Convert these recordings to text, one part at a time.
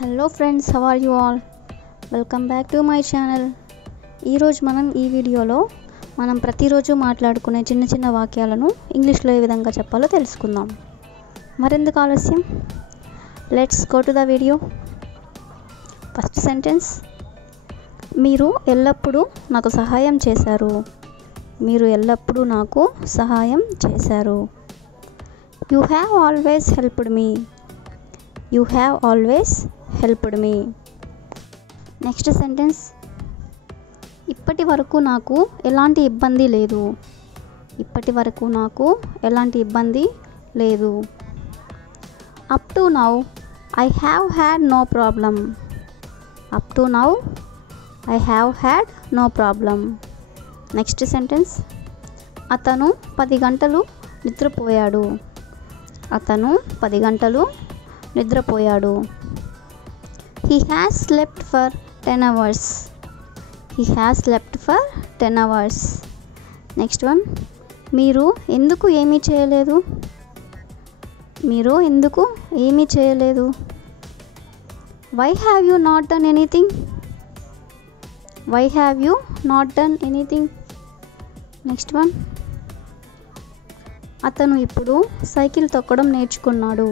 Hello friends, how are you all? Welcome back to my channel. ఈరోజు మనం ఈ వీడియోలో ప్రతిరోజు మాట్లాడుకునే చిన్న చిన్న వాక్యాలను ఇంగ్లీష్లో ఏ విధంగా చెప్పాలో తెలుసుకుందాం. మరెందుకు ఆలస్యం, let's go to the video. First sentence, మీరు ఎల్లప్పుడూ నాకు సహాయం చేశారు. మీరు ఎల్లప్పుడూ నాకు సహాయం చేశారు. You have always helped me. You have always helped me. Next sentence, ఇప్పటి వరకు నాకు ఎలాంటి ఇబ్బంది లేదు. ఇప్పటి వరకు నాకు ఎలాంటి ఇబ్బంది లేదు. Up to now I have had no problem. Up to now I have had no problem. Next sentence, అతను 10 గంటలు నిద్రపోయాడు. అతను 10 గంటలు నిద్రపోయాడు. He has slept for 10 hours. He has slept for 10 hours. Next one, మీరు ఎందుకు ఏమీ చేయలేదు. మీరు ఎందుకు ఏమీ చేయలేదు. Why have you not done anything? Why have you not done anything? Next one, అతను ఇప్పుడు సైకిల్ తొక్కడం నేర్చుకున్నాడు.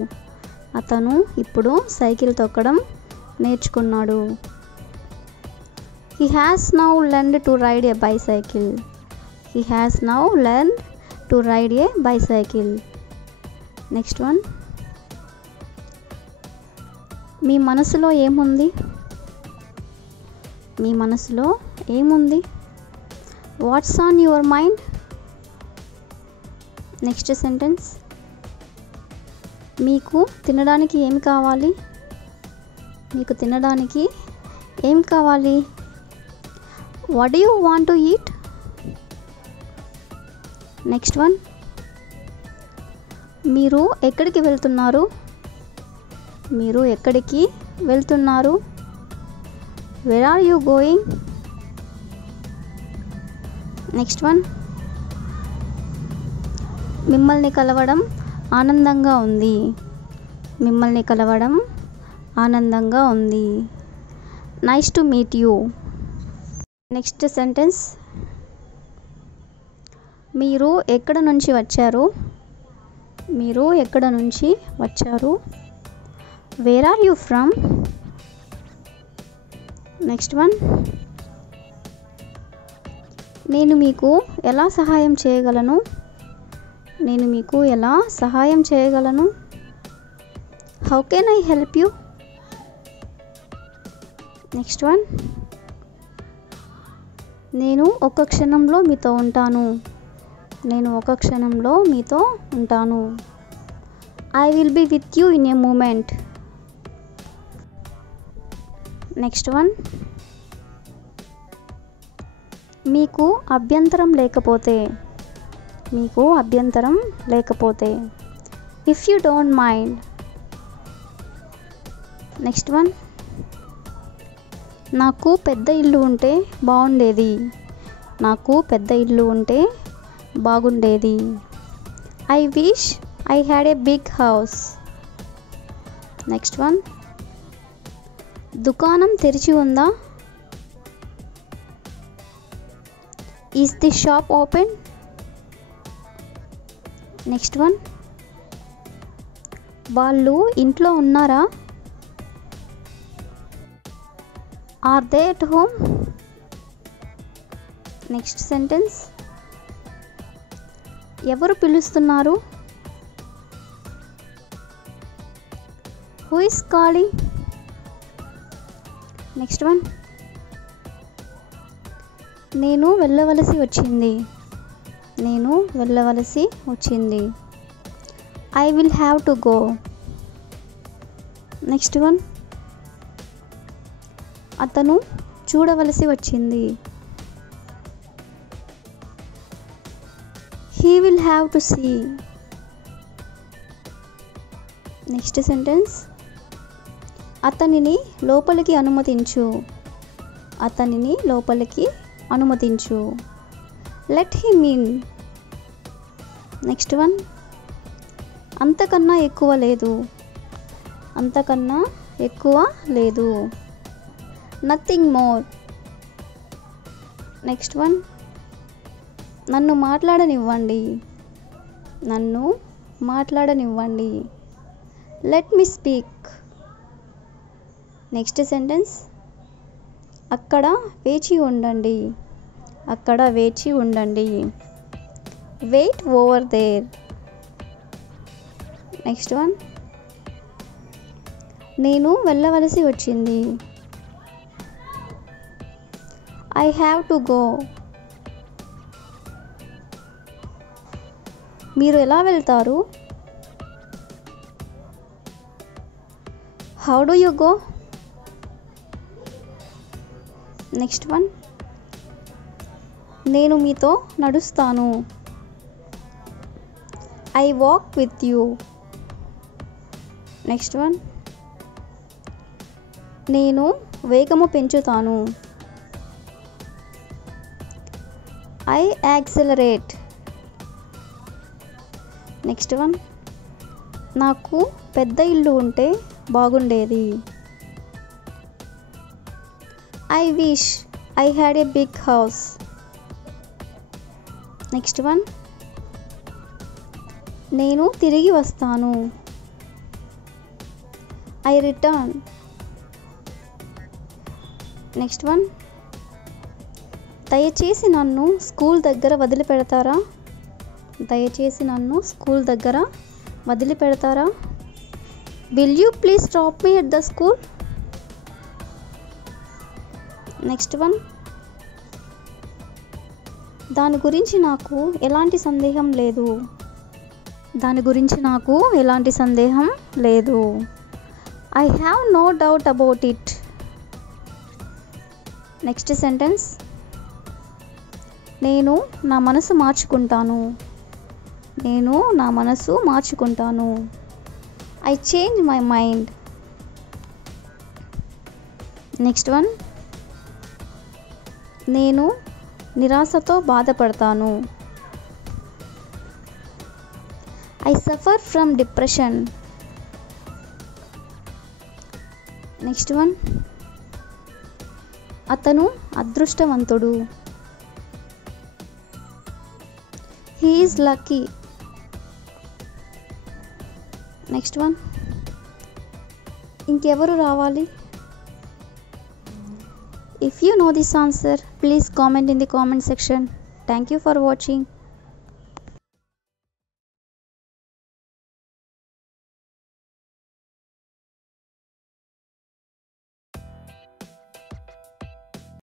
అతను ఇప్పుడు సైకిల్ తొక్కడం నేర్చుకున్నాడు. He has now learned to ride a bicycle. He has now learned to ride a bicycle. Next one, మీ మనసులో ఏముంది. మీ మనసులో ఏముంది. What's on your mind. Next sentence, మీకు తినడానికి ఏమి కావాలి. మీకు తినడానికి ఏం కావాలి. What do you want to eat. Next one, మీరు ఎక్కడికి వెళ్తున్నారు. మీరు ఎక్కడికి వెళ్తున్నారు. Where are you going. Next one, మిమ్మల్ని కలవడం ఆనందంగా ఉంది. మిమ్మల్ని కలవడం ఆనందంగా ఉంది. Nice to meet you. Next sentence, మీరు ఎక్కడ నుంచి వచ్చారు. మీరు ఎక్కడ నుంచి వచ్చారు. Where are you from. Next one, నేను మీకు ఎలా సహాయం చేయగలను. నేను మీకు ఎలా సహాయం చేయగలను. How can I help you. Next one, నేను ఒక క్షణంలో మీతో ఉంటాను. నేను ఒక క్షణంలో మీతో ఉంటాను. I will be with you in a moment. Next one, మీకు అభ్యంతరం లేకపోతే. మీకు అభ్యంతరం లేకపోతే. If you don't mind. Next one, నాకు పెద్ద ఇల్లు ఉంటే బాగుండేది. నాకు పెద్ద ఇల్లు ఉంటే బాగుండేది. I wish I had a big house. Next one, దుకాణం తెరిచి ఉందా. Is the shop open. Next one, వాళ్ళు ఇంట్లో ఉన్నారా. Are they at home. Next sentence, ఎవరు పిలుస్తున్నారు. Who is calling. Next one, నేను వెళ్ళవలసి వచ్చింది. నేను వెళ్ళవలసి వచ్చింది. I will have to go. Next one, అతను చూడవలసి వచ్చింది. He will have to see. Next sentence, అతనిని లోపలికి అనుమతించు. అతనిని లోపలికి అనుమతించు. Let him in. Next one, అంతకన్నా ఎక్కువ లేదు. అంతకన్నా ఎక్కువ లేదు. Nothing more. నెక్స్ట్ వన్, నన్ను మాట్లాడనివ్వండి. నన్ను మాట్లాడనివ్వండి. Let me speak. Next sentence, అక్కడ వేచి ఉండండి. అక్కడ వేచి ఉండండి. Wait over there. Next one, నేను వెళ్ళవలసి వచ్చింది. I have to go. మీరు ఎలా వెళ్తారు? How do you go? Next one, నేను మీతో నడుస్తాను. I walk with you. Next one, నేను వేగము పెంచుతాను. I accelerate. నెక్స్ట్ వన్, నాకు పెద్ద ఇల్లు ఉంటే బాగుండేది. I wish I had a big house. Next one, నేను తిరిగి వస్తాను. I return. నెక్స్ట్ వన్, దయచేసి నన్ను స్కూల్ దగ్గర వదిలిపెడతారా? దయచేసి నన్ను స్కూల్ దగ్గర వదిలిపెడతారా? Will you please drop me at the school? Next one, దాని గురించి నాకు ఎలాంటి సందేహం లేదు. దాని గురించి నాకు ఎలాంటి సందేహం లేదు. I have no doubt about it. Next sentence, నేను నా మనసు మార్చుకుంటాను. నేను నా మనసు మార్చుకుంటాను. I change my mind. Next one, నేను నిరాశతో బాధపడతాను. I suffer from depression. Next one, అతను అదృష్టవంతుడు. He is lucky. Next one, ఇంకెవరు రావాలి? If you know this answer, please comment in the comment section. Thank you for watching.